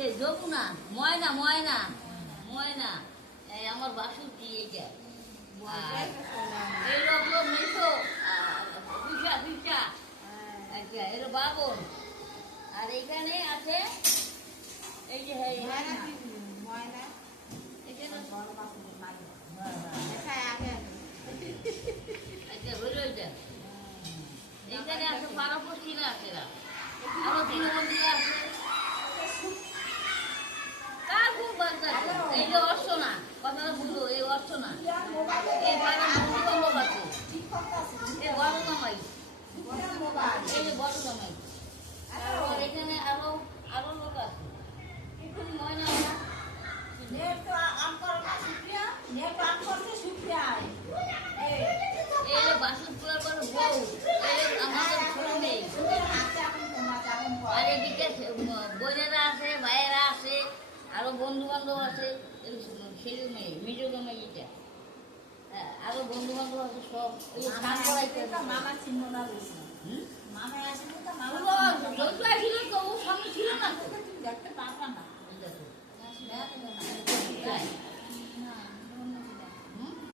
যে যমুনা ময়না ময়না ময়না এই আমার বাসুটি এইটা এইরকম মেশো পিঠা পিঠা আচ্ছা এর বাবন আর এইখানে আছে এই যে ময়না আচ্ছা হলো এটা এইখানে আছে পারপশিরা আছে আরো তৃণমন্দিরা আছে কার খুব বার্তা এই যে অর্চনা কথাটা বললো এই অর্চনা এই বাবা বন্ধু আছে এই বড় জামাই এই যে বড় জামাই তারপর এখানে আরো আরো লোক আছে কিন্তু ময়না না এই যে বাসুপুরার বড় বউ এই আমাদের ছোট মেয়ে আর এদিকে বোনেরা আছে ভাইয়েরা আছে আরো বন্ধু বান্ধব আছে ছেলে মেয়ে মেজো মেয়ে এটা হ্যাঁ আরো বন্ধু বান্ধব আছে সব মামা চিহ্ন না মামা আসলে তো মামা আসছিল তো ও সঙ্গে ছিল না তো